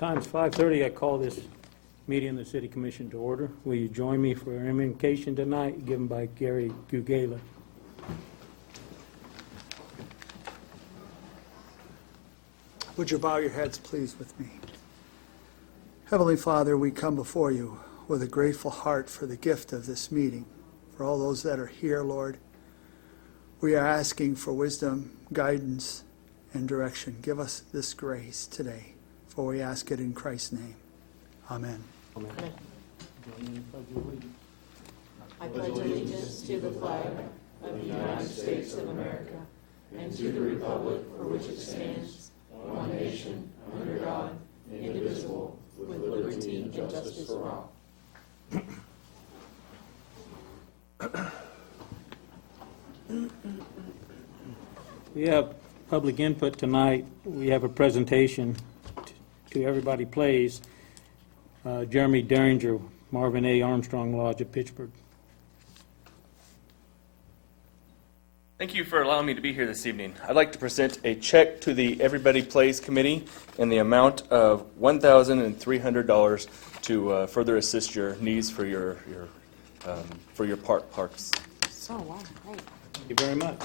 Time's 5:30. I call this meeting of the City Commission to order. Will you join me for our invocation tonight, given by Gary Gugela? Would you bow your heads, please, with me? Heavenly Father, we come before you with a grateful heart for the gift of this meeting, for all those that are here, Lord. We are asking for wisdom, guidance, and direction. Give us this grace today, for we ask it in Christ's name. Amen. Amen. I pledge allegiance to the flag of the United States of America and to the republic for which it stands, one nation, under God, indivisible, with liberty and justice for all. We have public input tonight. We have a presentation to Everybody Plays. Jeremy Derringer, Marvin A. Armstrong Lodge of Pittsburgh. Thank you for allowing me to be here this evening. I'd like to present a check to the Everybody Plays Committee in the amount of $1,300 to further assist your needs for your parks. Oh, wow, great. Thank you very much.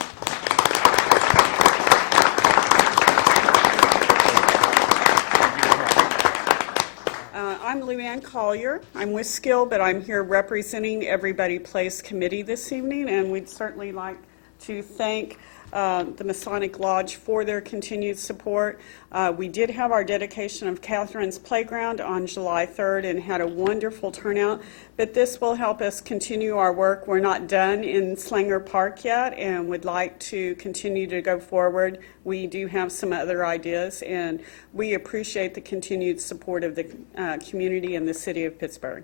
I'm Luann Collier. I'm with Skill, but I'm here representing Everybody Plays Committee this evening, and we'd certainly like to thank the Masonic Lodge for their continued support. We did have our dedication of Catherine's Playground on July 3rd and had a wonderful turnout, but this will help us continue our work. We're not done in Slanger Park yet and would like to continue to go forward. We do have some other ideas, and we appreciate the continued support of the community and the city of Pittsburgh.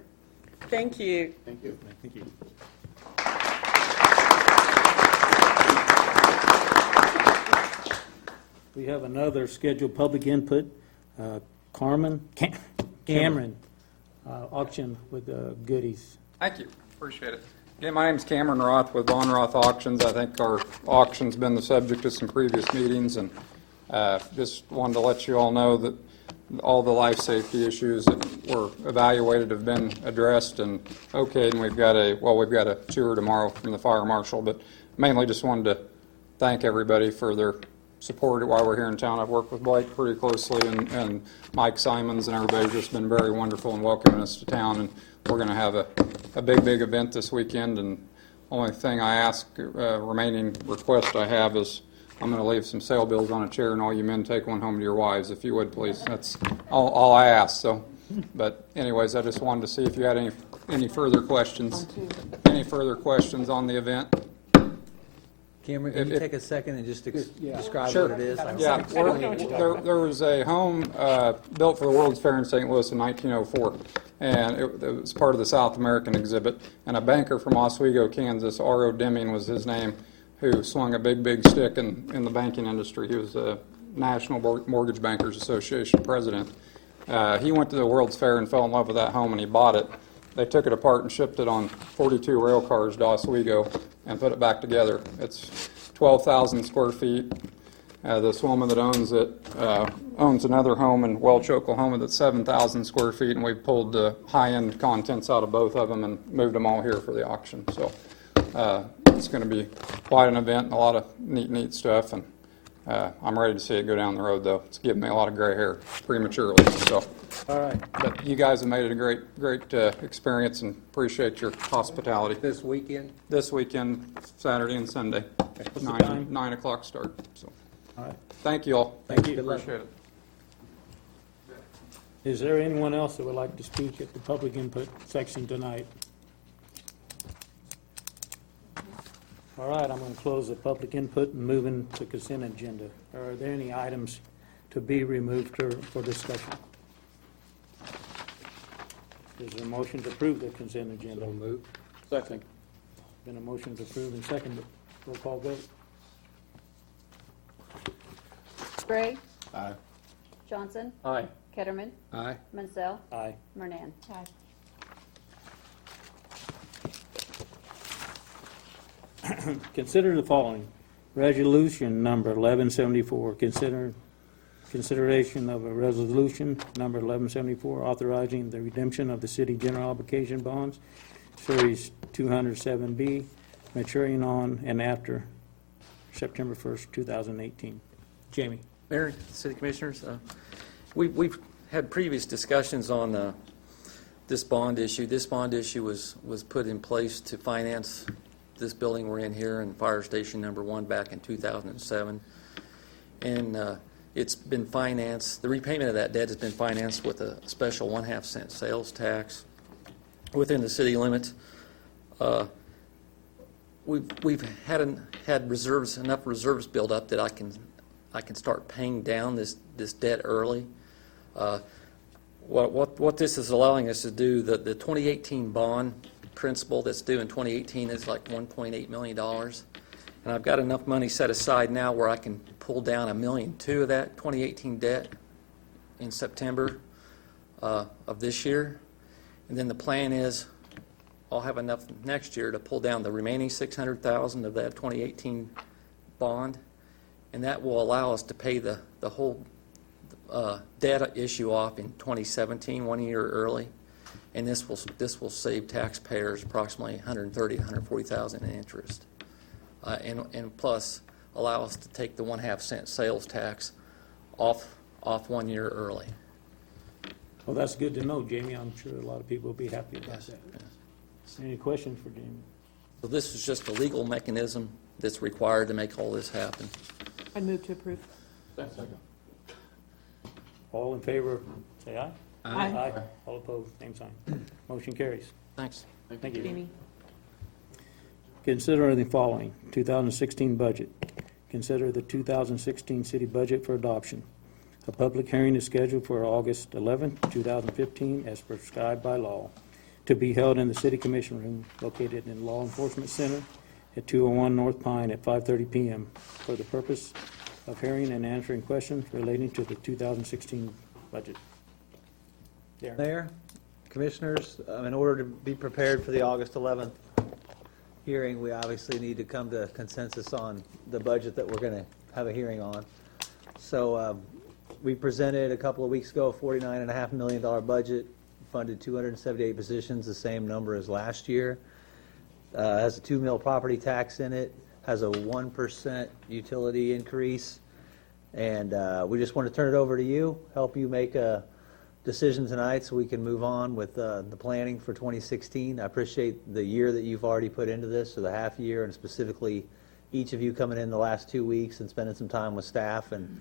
Thank you. Thank you. Thank you. We have another scheduled public input. Cameron, auction with goodies. Thank you. Appreciate it. Again, my name is Cameron Roth with Von Roth Auctions. I think our auction's been the subject of some previous meetings, and just wanted to let you all know that all the life safety issues that were evaluated have been addressed and okayed, and we've got a tour tomorrow from the fire marshal, but mainly just wanted to thank everybody for their support while we're here in town. I've worked with Blake pretty closely, and Mike Simons, and everybody's just been very wonderful in welcoming us to town, and we're going to have a big event this weekend, and only thing I ask, remaining request I have is I'm going to leave some sale bills on a chair, and all you men take one home to your wives, if you would, please. That's all I ask. So, but anyways, I just wanted to see if you had any further questions. Any further questions on the event? Cameron, can you take a second and just describe Sure. what it is? Yeah, there was a home built for the World's Fair in St. Louis in 1904, and it was part of the South American exhibit. And a banker from Oswego, Kansas, R.O. Deming was his name, who swung a big stick in the banking industry. He was a National Mortgage Bankers Association president. He went to the World's Fair and fell in love with that home, and he bought it. They took it apart and shipped it on 42 rail cars to Oswego and put it back together. It's 12,000 square feet. This woman that owns it owns another home in Welch, Oklahoma that's 7,000 square feet, and we pulled the high-end contents out of both of them and moved them all here for the auction. So it's going to be quite an event and a lot of neat stuff, and I'm ready to see it go down the road, though. It's giving me a lot of gray hair prematurely. So, All right. but you guys have made it a great experience, and appreciate your hospitality. This weekend? This weekend, Saturday and Sunday, What's the time? 9 o'clock start. So, All right. thank you all. Thank you. Appreciate it. Is there anyone else that would like to speak at the public input section tonight? All right, I'm going to close the public input and move into consent agenda. Are there any items to be removed for discussion? Is there a motion to approve the consent agenda? So moved. Second. Been a motion to approve and second. Roll call vote. Gray. Aye. Johnson. Aye. Ketterman. Aye. Mansell. Aye. Mernan. Aye. Consider the following. Resolution number 1174, consider Consideration of a resolution number 1174 authorizing the redemption of the city general obligation bonds, Series 207B, maturing on and after September 1st, 2018. Jamie? Mayor, City Commissioners, we've had previous discussions on this bond issue. This bond issue was put in place to finance this building we're in here and Fire Station Number 1 back in 2007. And it's been financed, the repayment of that debt has been financed with a special 1/2 cent sales tax within the city limits. We've had reserves, enough reserves built up that I can start paying down this debt early. What this is allowing us to do, the 2018 bond principal that's due in 2018 is like $1.8 million. And I've got enough money set aside now where I can pull down $1.2 million of that 2018 debt in September of this year. And then the plan is I'll have enough next year to pull down the remaining $600,000 of that 2018 bond. And that will allow us to pay the whole debt issue off in 2017, 1 year early. And this will save taxpayers approximately $130,000 to $140,000 in interest. And plus allow us to take the 1/2 cent sales tax off 1 year early. Well, that's good to know, Jamie. I'm sure a lot of people will be happy about that. Any questions for Jamie? So this is just a legal mechanism that's required to make all this happen. I move to approve. All in favor, say aye. Aye. All opposed, same sign. Motion carries. Thanks. Thank you. Jamie. Consider the following: 2016 budget. Consider the 2016 city budget for adoption. A public hearing is scheduled for August 11, 2015, as prescribed by law, to be held in the City Commission Room located in Law Enforcement Center at 201 North Pine at 5:30 p.m. for the purpose of hearing and answering questions relating to the 2016 budget. Darren? Mayor, Commissioners, in order to be prepared for the August 11th hearing, we obviously need to come to consensus on the budget that we're going to have a hearing on. So we presented a couple of weeks ago a $49.5 million budget, funded 278 positions, the same number as last year. Has a $2 million property tax in it, has a 1% utility increase, and we just want to turn it over to you, help you make a decision tonight so we can move on with the planning for 2016. I appreciate the year that you've already put into this, or the half year, and specifically each of you coming in the last 2 weeks and spending some time with staff and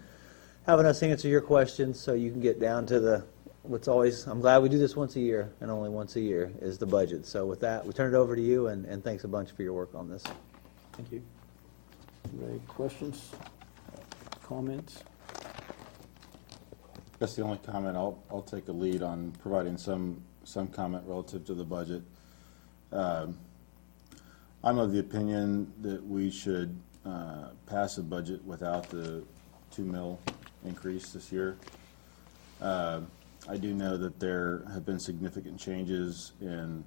having us answer your questions so you can get down to what's always, I'm glad we do this once a year, and only once a year, is the budget. So with that, we turn it over to you, and thanks a bunch for your work on this. Thank you. Any questions, comments? That's the only comment. I'll take a lead on providing some comment relative to the budget. I'm of the opinion that we should pass a budget without the $2 million increase this year. I do know that there have been significant changes in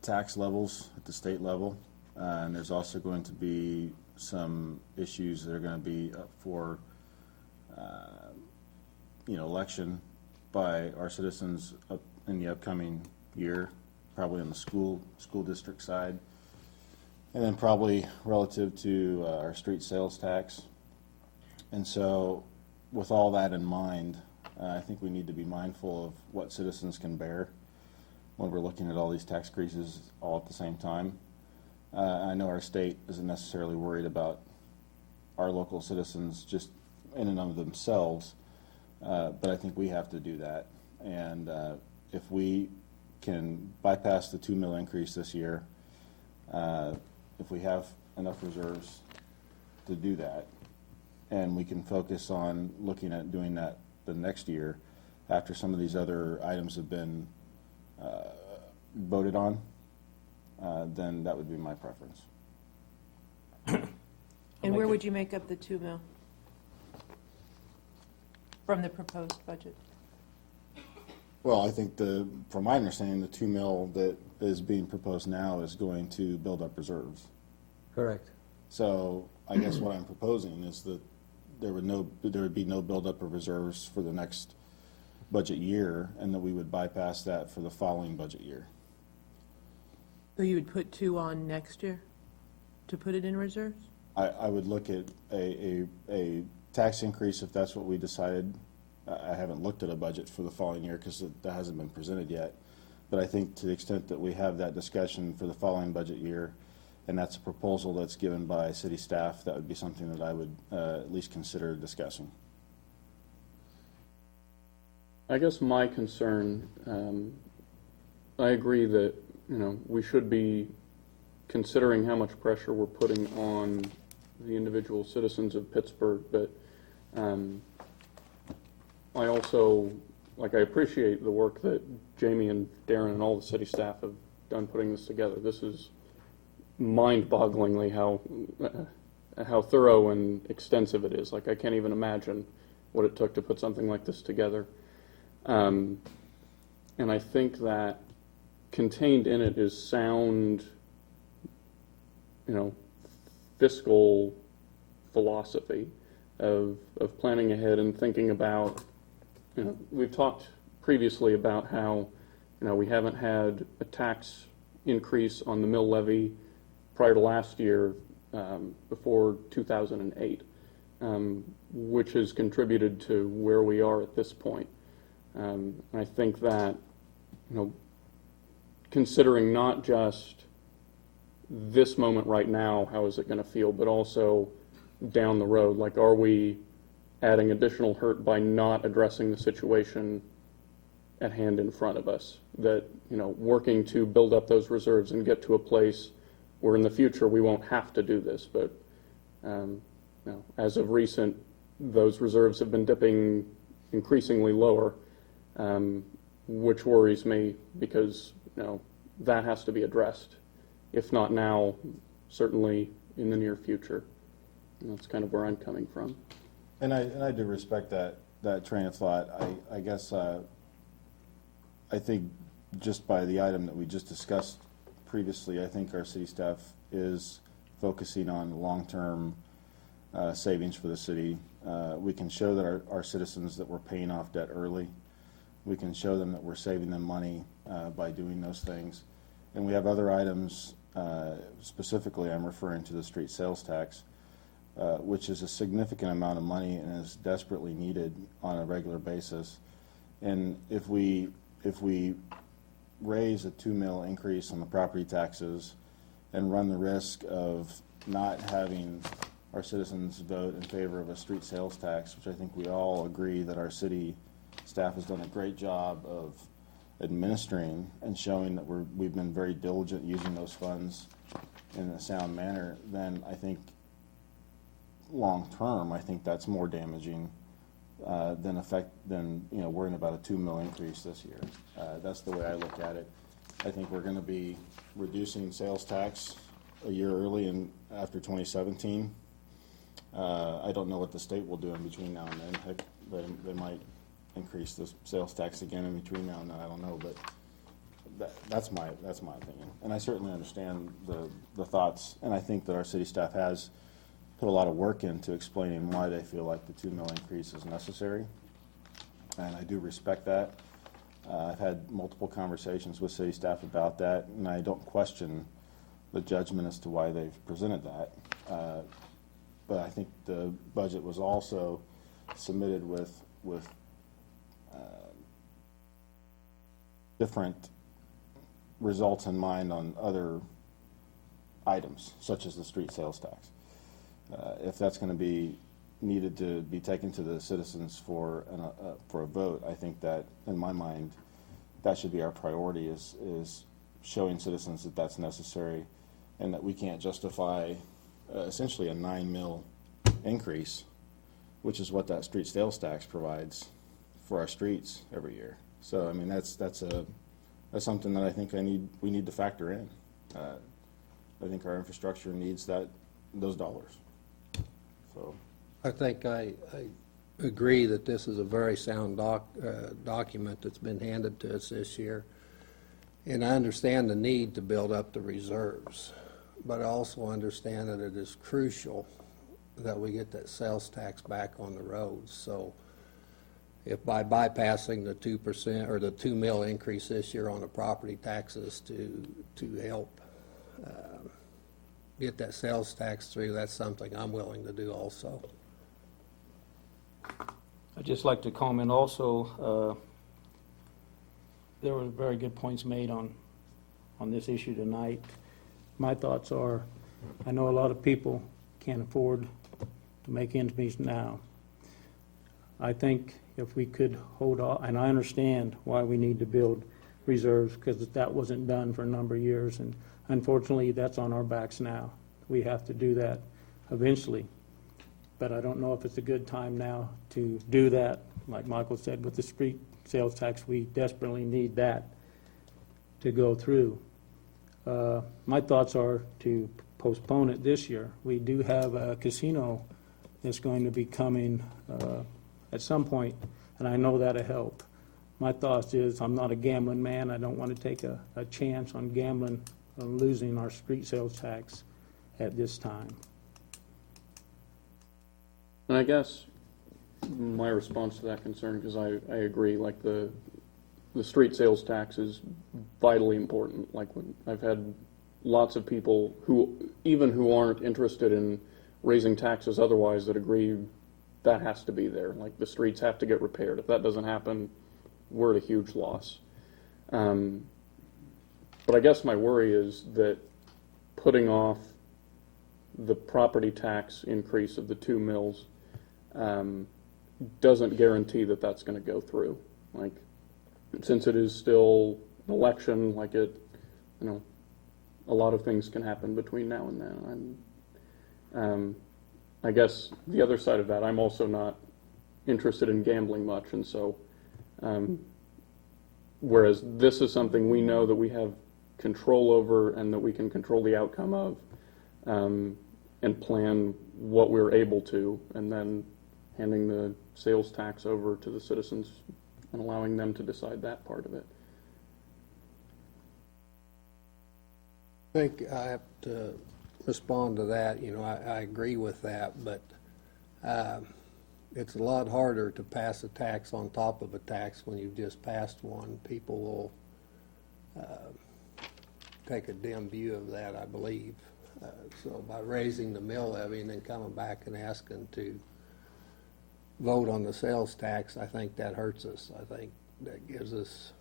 tax levels at the state level, and there's also going to be some issues that are going to be up for election by our citizens up in the upcoming year, probably on the school district side, and then probably relative to our street sales tax. And so with all that in mind, I think we need to be mindful of what citizens can bear when we're looking at all these tax increases all at the same time. I know our state isn't necessarily worried about our local citizens just in and of themselves, but I think we have to do that. And if we can bypass the $2 million increase this year, if we have enough reserves to do that, and we can focus on looking at doing that the next year after some of these other items have been voted on, then that would be my preference. And where would you make up the $2 million from the proposed budget? Well, I think from my understanding, the $2 million that is being proposed now is going to build up reserves. Correct. So I guess what I'm proposing is that there would be no buildup of reserves for the next budget year, and that we would bypass that for the following budget year. So you would put 2 on next year to put it in reserves? I would look at a tax increase if that's what we decided. I haven't looked at a budget for the following year because that hasn't been presented yet. But I think to the extent that we have that discussion for the following budget year, and that's a proposal that's given by city staff, that would be something that I would at least consider discussing. I guess my concern, I agree that, we should be considering how much pressure we're putting on the individual citizens of Pittsburgh, but I also, I appreciate the work that Jamie and Darren and all the city staff have done putting this together. This is mind-bogglingly how thorough and extensive it is. I can't even imagine what it took to put something like this together. And I think that contained in it is sound, fiscal philosophy of planning ahead and thinking about, we've talked previously about how, we haven't had a tax increase on the mill levy prior to last year, before 2008, which has contributed to where we are at this point. I think that, considering not just this moment right now, how is it going to feel, but also down the road, are we adding additional hurt by not addressing the situation at hand in front of us? That, working to build up those reserves and get to a place where in the future we won't have to do this, but as of recent, those reserves have been dipping increasingly lower, which worries me because that has to be addressed, if not now, certainly in the near future. And that's kind of where I'm coming from. And I do respect that train of thought. I guess I think just by the item that we just discussed previously, I think our city staff is focusing on long-term savings for the city. We can show that our citizens that we're paying off debt early. We can show them that we're saving them money by doing those things. And we have other items, specifically I'm referring to the street sales tax, which is a significant amount of money and is desperately needed on a regular basis. And if we raise a $2 million increase on the property taxes and run the risk of not having our citizens vote in favor of a street sales tax, which I think we all agree that our city staff has done a great job of administering and showing that we've been very diligent using those funds in a sound manner, then I think long term, I think that's more damaging than worrying about a $2 million increase this year. That's the way I look at it. I think we're going to be reducing sales tax a year early and after 2017. I don't know what the state will do in between now and then. Heck, they might increase the sales tax again in between now and then. I don't know, but that's my opinion. And I certainly understand the thoughts, and I think that our city staff has put a lot of work into explaining why they feel like the $2 million increase is necessary, and I do respect that. I've had multiple conversations with city staff about that, and I don't question the judgment as to why they've presented that. But I think the budget was also submitted with different results in mind on other items, such as the street sales tax. If that's going to be needed to be taken to the citizens for a vote, I think that, in my mind, that should be our priority, is showing citizens that that's necessary and that we can't justify essentially a $9 million increase, which is what that street sales tax provides for our streets every year. So, I mean, that's something that I think we need to factor in. I think our infrastructure needs those dollars. So, I think I agree that this is a very sound document that's been handed to us this year. And I understand the need to build up the reserves, but I also understand that it is crucial that we get that sales tax back on the roads. So if by bypassing the 2% or the 2 mil increase this year on the property taxes to help get that sales tax through, that's something I'm willing to do also. I'd just like to comment also, there were very good points made on this issue tonight. My thoughts are, I know a lot of people can't afford to make ends meet now. I think if we could hold off, and I understand why we need to build reserves, because that wasn't done for a number of years, and unfortunately, that's on our backs now. We have to do that eventually. But I don't know if it's a good time now to do that. Like Michael said, with the street sales tax, we desperately need that to go through. My thoughts are to postpone it this year. We do have a casino that's going to be coming at some point, and I know that'll help. My thoughts is, I'm not a gambling man. I don't want to take a chance on gambling, on losing our street sales tax at this time. And I guess my response to that concern, because I agree, like the street sales tax is vitally important. Like when I've had lots of people who aren't interested in raising taxes otherwise that agree that has to be there. Like the streets have to get repaired. If that doesn't happen, we're at a huge loss. But I guess my worry is that putting off the property tax increase of the 2 mills doesn't guarantee that that's going to go through. Like, since it is still an election, like a lot of things can happen between now and then. And I guess the other side of that, I'm also not interested in gambling much, and so whereas this is something we know that we have control over and that we can control the outcome of, and plan what we're able to, and then handing the sales tax over to the citizens and allowing them to decide that part of it. I think I have to respond to that. You know, I agree with that, but it's a lot harder to pass a tax on top of a tax when you've just passed one. People will take a dim view of that, I believe. So by raising the mill levy and then coming back and asking to vote on the sales tax, I think that hurts us. I think that gives us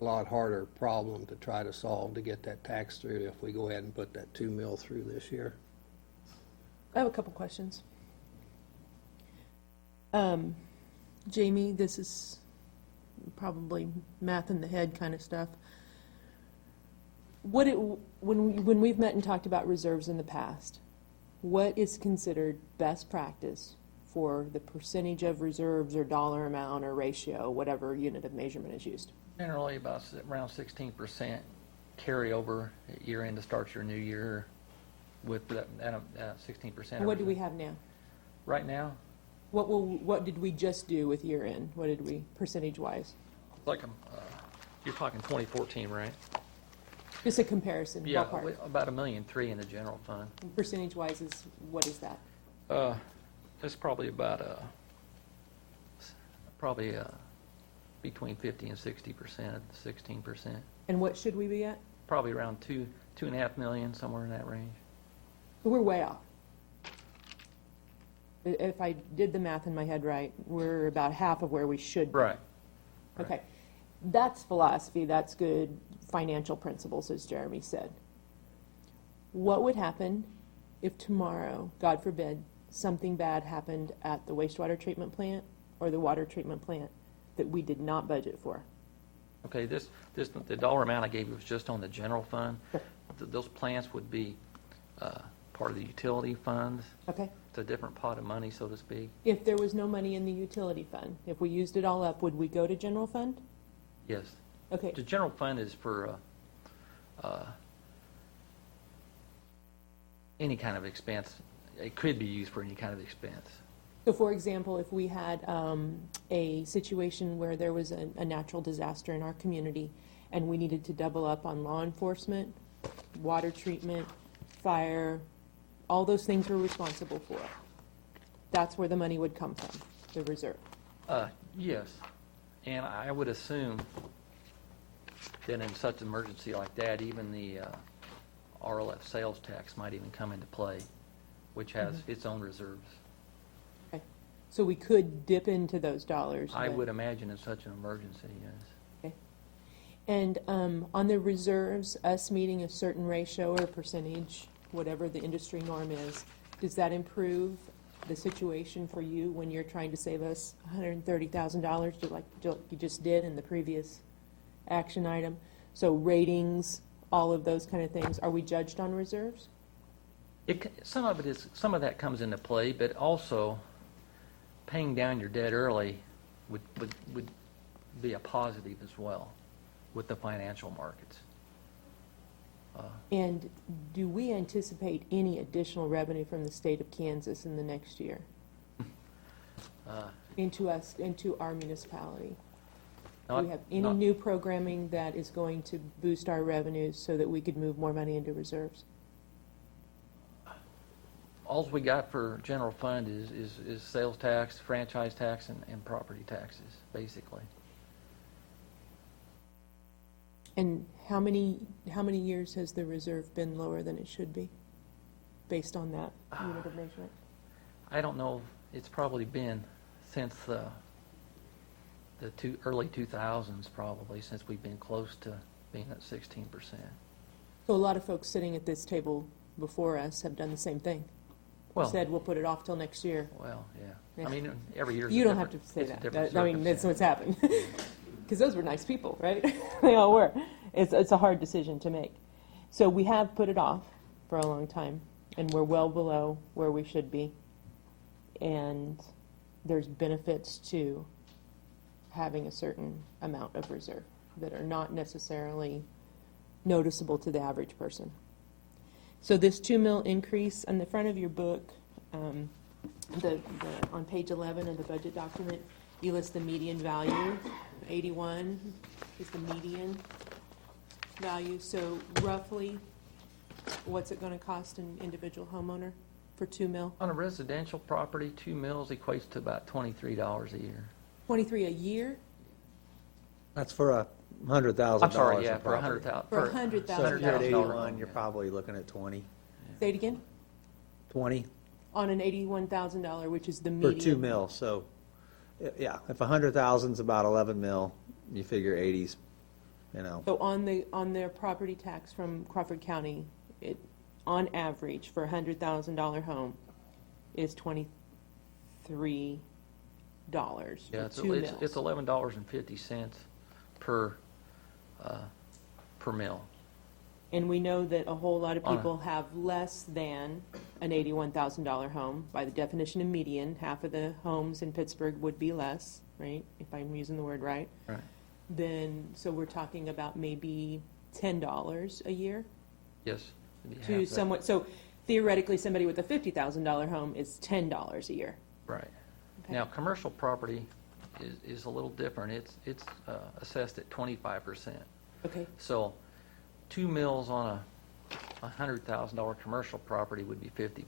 a lot harder problem to try to solve to get that tax through if we go ahead and put that 2 mil through this year. I have a couple questions. Jamie, this is probably math in the head kind of stuff. When we've met and talked about reserves in the past, what is considered best practice for the percentage of reserves or dollar amount or ratio, whatever unit of measurement is used? Generally about around 16% carryover at year end to start your new year with that 16%. What do we have now? Right now? What did we just do with year end? What did we, percentage wise? Like you're talking 2014, right? Just a comparison. Yeah, ballpark. about $1.3 million in the general fund. Percentage wise is, what is that? It's probably about between 50 and 60%, 16%. And what should we be at? Probably around 2.5 million, somewhere in that range. We're way off. If I did the math in my head right, we're about half of where we should be. Right. Okay. That's philosophy. That's good financial principles, as Jeremy said. What would happen if tomorrow, God forbid, something bad happened at the wastewater treatment plant or the water treatment plant that we did not budget for? Okay, the dollar amount I gave you was just on the general fund. Sure. Those plants would be part of the utility funds. Okay. It's a different pot of money, so to speak. If there was no money in the utility fund, if we used it all up, would we go to general fund? Yes. Okay. The general fund is for any kind of expense. It could be used for any kind of expense. So, for example, if we had a situation where there was a natural disaster in our community and we needed to double up on law enforcement, water treatment, fire, all those things we're responsible for. That's where the money would come from, the reserve. Yes, and I would assume that in such an emergency like that, even the RLF sales tax might even come into play, which has its own reserves. Okay. So we could dip into those dollars. I but- would imagine in such an emergency, yes. Okay. And on the reserves, us meeting a certain ratio or percentage, whatever the industry norm is, does that improve the situation for you when you're trying to save us $130,000, like you just did in the previous action item? So ratings, all of those kind of things, are we judged on reserves? Some of that comes into play, but also paying down your debt early would be a positive as well with the financial markets. And do we anticipate any additional revenue from the state of Kansas in the next year into our municipality? Do we have any new programming that is going to boost our revenues so that we could move more money into reserves? All we got for general fund is sales tax, franchise tax, and property taxes, basically. And how many years has the reserve been lower than it should be, based on that unit of measurement? I don't know. It's probably been since the early 2000s, probably, since we've been close to being at 16%. So a lot of folks sitting at this table before us have done the same thing. Well, Said we'll put it off till next year. well, yeah. Yeah. I mean, every year. You don't have to say it's a that. different I mean, that's circumstance. what's happened. Because those were nice people, right? They all were. It's a hard decision to make. So we have put it off for a long time, and we're well below where we should be. And there's benefits to having a certain amount of reserve that are not necessarily noticeable to the average person. So this $2 million increase on the front of your book, on page 11 of the budget document, you list the median value. 81 is the median value. So roughly, what's it going to cost an individual homeowner for $2 million? On a residential property, $2 million equates to about $23 a year. $23 a year That's for $100,000. I'm sorry, yeah, for property. $100,000. for $100,000. So if you're at $100,000 81, home, you're yeah. probably looking at 20. Say it again. 20 On an $81,000, which is the for median. $2 million. So, yeah, if 100,000 is about 11 mil, you figure 80's, you know. So on their property tax from Crawford County, it on average for a $100,000 home is $23 Yeah, for 2 mills. it's $11.50 per mill. And we know that a whole lot of On a- people have less than an $81,000 home. By the definition of median, half of the homes in Pittsburgh would be less, right? If I'm using the word right. Right. Then, so we're talking about maybe $10 a year Yes. to somewhat. So theoretically, somebody with a $50,000 home is $10 a year. Right. Okay. Now, commercial property is a little different. It's assessed at 25%. Okay. So 2 mills on a $100,000 commercial property would be $50.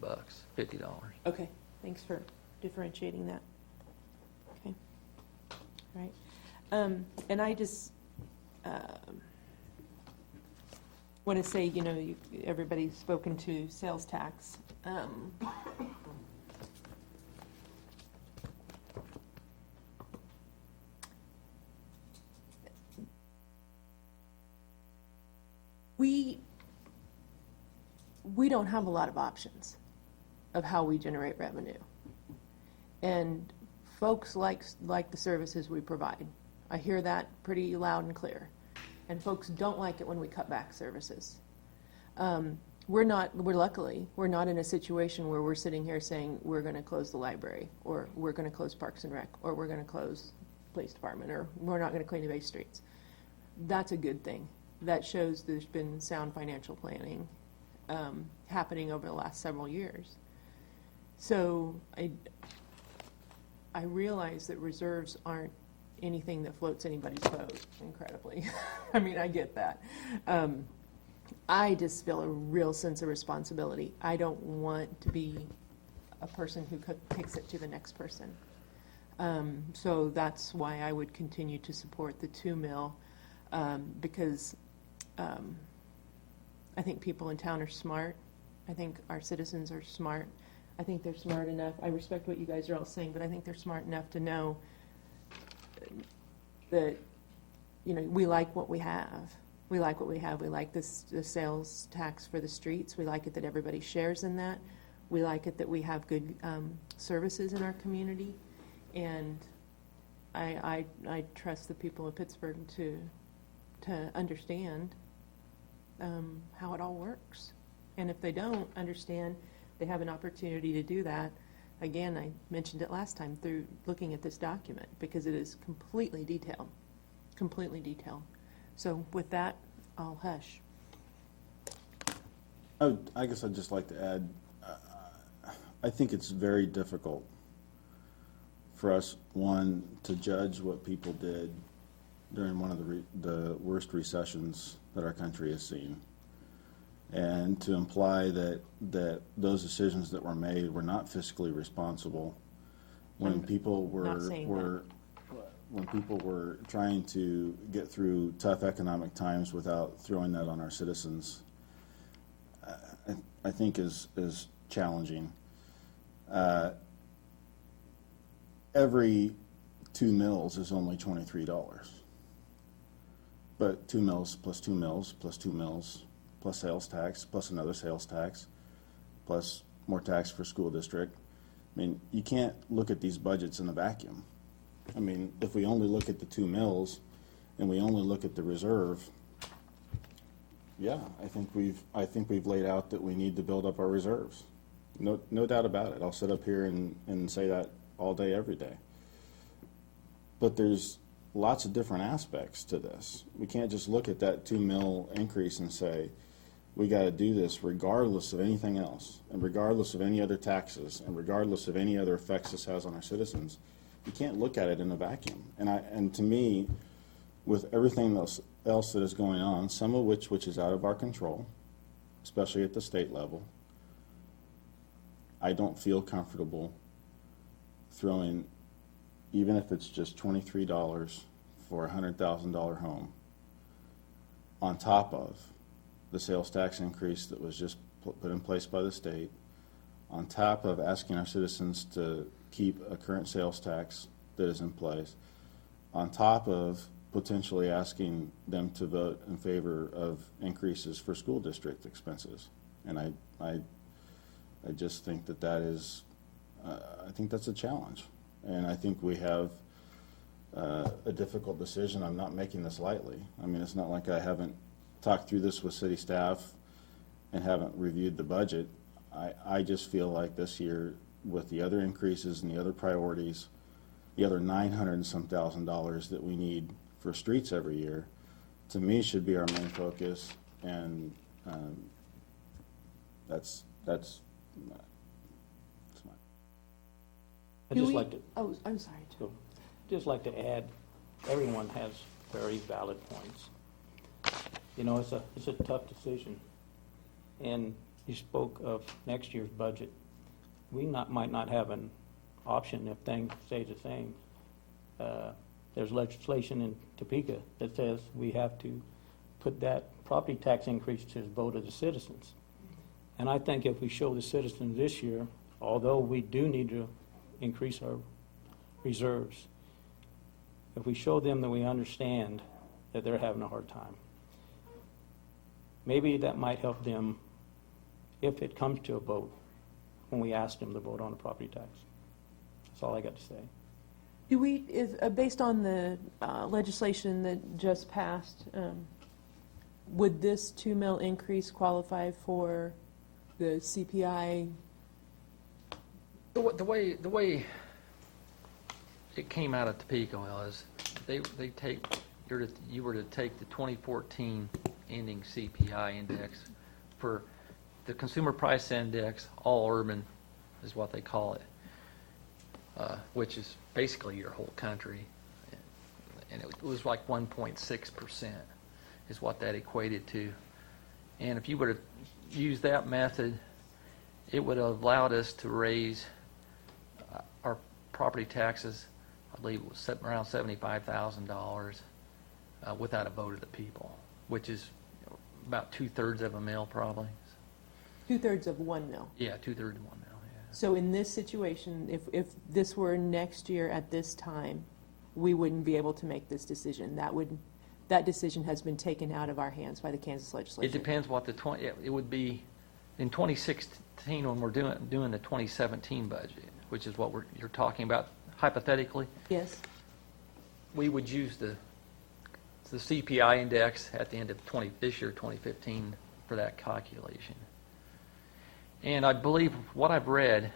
Okay, thanks for differentiating that. Okay, all right. And I just want to say, everybody's spoken to sales tax. We don't have a lot of options of how we generate revenue. And folks like the services we provide. I hear that pretty loud and clear. And folks don't like it when we cut back services. We're luckily not in a situation where we're sitting here saying we're going to close the library, or we're going to close Parks and Rec, or we're going to close Police Department, or we're not going to clean the base streets. That's a good thing. That shows there's been sound financial planning happening over the last several years. So I realize that reserves aren't anything that floats anybody's boat, incredibly. I mean, I get that. I just feel a real sense of responsibility. I don't want to be a person who takes it to the next person. So that's why I would continue to support the 2 mil, because I think people in town are smart. I think our citizens are smart. I think they're smart enough. I respect what you guys are all saying, but I think they're smart enough to know that, you know, we like what we have. We like what we have. We like this, the sales tax for the streets. We like it that everybody shares in that. We like it that we have good services in our community. And I trust the people of Pittsburgh to understand how it all works. And if they don't understand, they have an opportunity to do that. Again, I mentioned it last time through looking at this document, because it is completely detailed. Completely detailed. So with that, I'll hush. I guess I'd just like to add, I think it's very difficult for us, one, to judge what people did during one of the worst recessions that our country has seen, and to imply that those decisions that were made were not fiscally responsible when people were trying to get through tough economic times without throwing that on our citizens, I think is challenging. Every 2 mills is only $23. But 2 mills plus 2 mills plus 2 mills plus sales tax plus another sales tax plus more tax for school district. I mean, you can't look at these budgets in a vacuum. I mean, if we only look at the 2 mills and we only look at the reserve, yeah, I think we've laid out that we need to build up our reserves. No doubt about it. I'll sit up here and say that all day, every day. But there's lots of different aspects to this. We can't just look at that 2 mil increase and say, we got to do this regardless of anything else, and regardless of any other taxes, and regardless of any other effects this has on our citizens. You can't look at it in a vacuum. And to me, with everything else that is going on, some of which is out of our control, especially at the state level, I don't feel comfortable throwing, even if it's just $23 for a $100,000 home, on top of the sales tax increase that was just put in place by the state, on top of asking our citizens to keep a current sales tax that is in place, on top of potentially asking them to vote in favor of increases for school district expenses. And I just think that is, I think that's a challenge. And I think we have a difficult decision. I'm not making this lightly. I mean, it's not like I haven't talked through this with city staff and haven't reviewed the budget. I just feel like this year, with the other increases and the other priorities, the other $900 and some thousand that we need for streets every year, to me should be our main focus. And that's my. I'd just like to, Oh, I'm sorry. just like to add, everyone has very valid points. You know, it's a tough decision. And you spoke of next year's budget. We might not have an option if things stay the same. There's legislation in Topeka that says we have to put that property tax increase to the vote of the citizens. And I think if we show the citizens this year, although we do need to increase our reserves, if we show them that we understand that they're having a hard time, maybe that might help them if it comes to a vote when we ask them to vote on a property tax. That's all I got to say. Do we, based on the legislation that just passed, would this 2 mil increase qualify for the CPI? The way it came out of Topeka was they take, you were to take the 2014 ending CPI index for the consumer price index, all urban is what they call it, which is basically your whole country, and it was like 1.6% is what that equated to. And if you were to use that method, it would have allowed us to raise our property taxes, I believe it was around $75,000 without a vote of the people, which is about 2/3 of a mill probably. 2/3 of 1 mil. Yeah, 2/3 of 1 mill, yeah. So in this situation, if this were next year at this time, we wouldn't be able to make this decision. That decision has been taken out of our hands by the Kansas legislature. It depends what it would be in 2016 when we're doing the 2017 budget, which is what you're talking about hypothetically. Yes. We would use the CPI index at the end of this year, 2015, for that calculation. And I believe what I've read,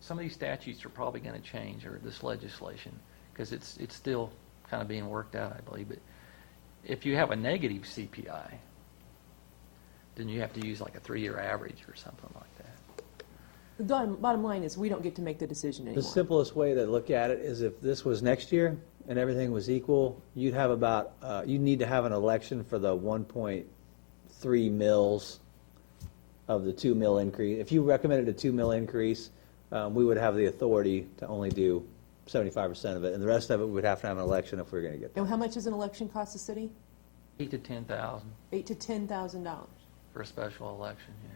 some of these statutes are probably going to change, or this legislation, because it's still kind of being worked out, I believe. But if you have a negative CPI, then you have to use like a 3-year average or something like that. The bottom line is we don't get to make the decision The anymore. simplest way to look at it is if this was next year and everything was equal, you'd have about, you need to have an election for the 1.3 mils of the 2 mil increase. If you recommended a 2 mil increase, we would have the authority to only do 75% of it, and the rest of it, we would have to have an election if we were going to get that. And how much does an election cost the city? $8,000 to $10,000 $8,000 to $10,000. for a special election, yeah.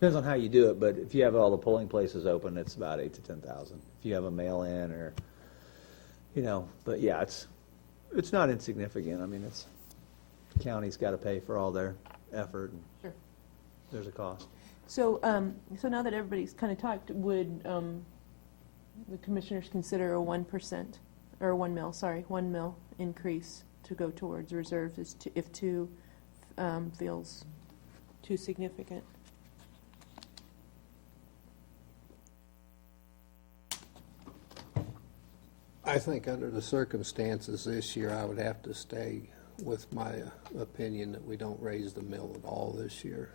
Depends on how you do it, but if you have all the polling places open, it's about 8,000 to 10,000. If you have a mail-in or, but yeah, it's not insignificant. I mean, the county's got to pay for all their effort. And Sure. There's a cost. So, so now that everybody's kind of talked, would the commissioners consider a 1% or 1 mil increase to go towards reserves if 2 feels too significant? I think under the circumstances this year, I would have to stay with my opinion that we don't raise the mill at all this year.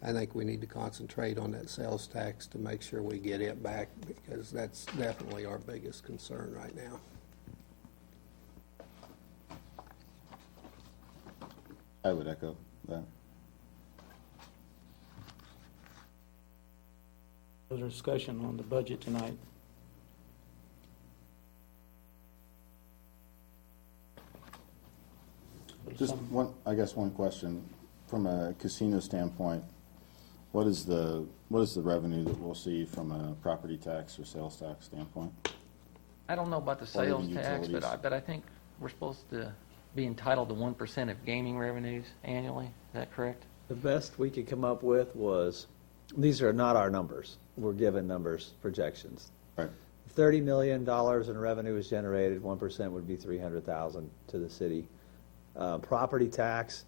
I think we need to concentrate on that sales tax to make sure we get it back, because that's definitely our biggest concern right now. I would echo that. Further discussion on the budget tonight. Just one question. From a casino standpoint, what is the revenue that we'll see from a property tax or sales tax standpoint? I don't know about the Or even sales tax, utilities. but I think we're supposed to be entitled to 1% of gaming revenues annually. Is that correct? The best we could come up with was, these are not our numbers. We're given numbers, projections. Right. $30 million in revenue is generated, 1% would be $300,000 to the city. Property tax,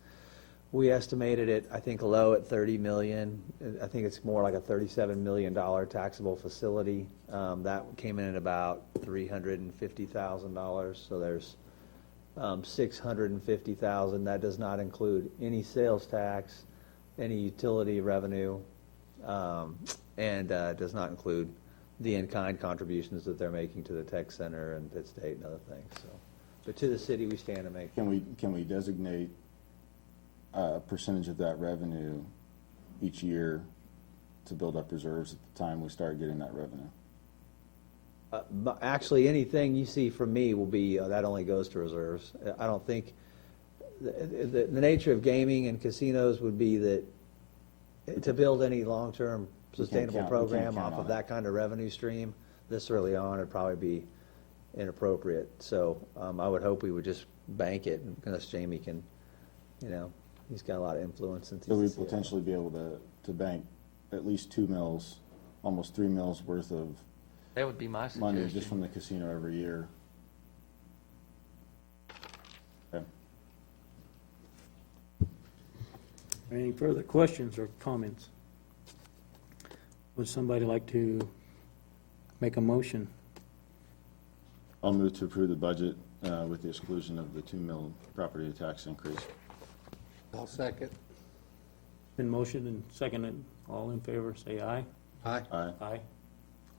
we estimated it, I think, low at $30 million. I think it's more like a $37 million taxable facility. That came in at about $350,000. So there's $650,000. That does not include any sales tax, any utility revenue, and does not include the in-kind contributions that they're making to the tech center and Pitt State and other things. So, but to the city, we stand to make. Can we designate a percentage of that revenue each year to build up reserves at the time we start getting that revenue? But actually, anything you see from me will be, that only goes to reserves. I don't think, the nature of gaming and casinos would be that to build any long-term sustainable program off of that kind of revenue stream this early on would probably be inappropriate. So I would hope we would just bank it, unless Jamie can, he's got a lot of influence. So we'd potentially be able to bank at least 2 mils, almost 3 mils worth of That would be my money suggestion. just from the casino every year. Okay. Any further questions or comments? Would somebody like to make a motion? I'll move to approve the budget with the exclusion of the 2 mil property tax increase. I'll second. Been motioned and seconded. All in favor, say aye. Aye. Aye. Aye.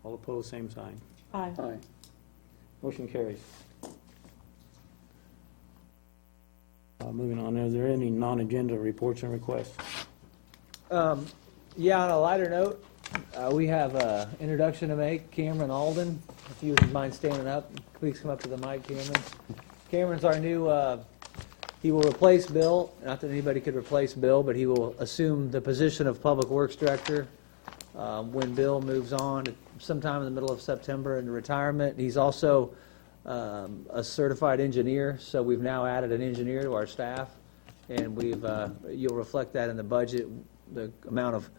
All opposed, same sign. Aye. Aye. Motion carries. Moving on, are there any non-agenda reports and requests? Yeah, on a lighter note, we have an introduction to make. Cameron Alden, if you wouldn't mind standing up, please come up to the mic, Cameron. Cameron's our new, he will replace Bill. Not that anybody could replace Bill, but he will assume the position of Public Works Director when Bill moves on sometime in the middle of September into retirement. He's also a certified engineer, so we've now added an engineer to our staff, and you'll reflect that in the budget. The amount of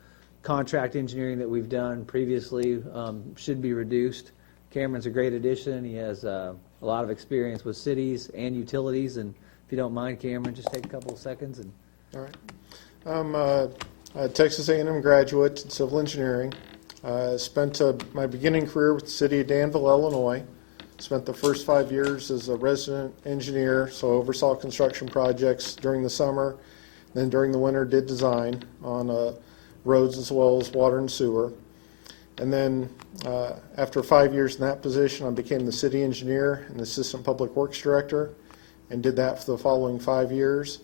contract engineering that we've done previously should be reduced. Cameron's a great addition. He has a lot of experience with cities and utilities, and if you don't mind, Cameron, just take a couple of seconds. All right. I'm a Texas A&M graduate in civil engineering. Spent my beginning career with the city of Danville, Illinois. Spent the first 5 years as a resident engineer, so oversaw construction projects during the summer. Then during the winter did design on roads as well as water and sewer. And then after 5 years in that position, I became the city engineer and assistant public works director and did that for the following 5 years.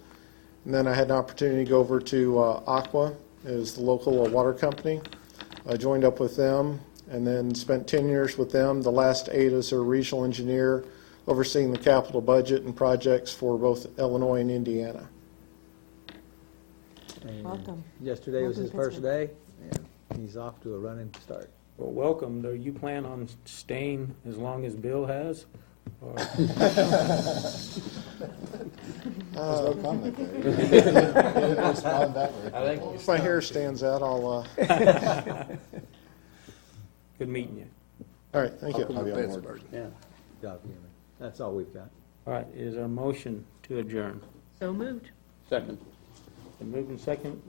And then I had an opportunity to go over to Aqua. It was the local water company. I joined up with them and then spent 10 years with them, the last 8 as their regional engineer, overseeing the capital budget and projects for both Illinois and Indiana. And Welcome. yesterday was his Welcome, first day, and he's off to a running start. Well, welcome. Do you plan on staying as long as Bill has? Or- There's no comment there. He didn't respond that way. If my hair stands out, I'll... Good meeting you. All right, thank you. I'll be on board. Yeah. Good job, Cameron. That's all we've got. All right, is there a motion to adjourn? So moved. Second. Been moved and second.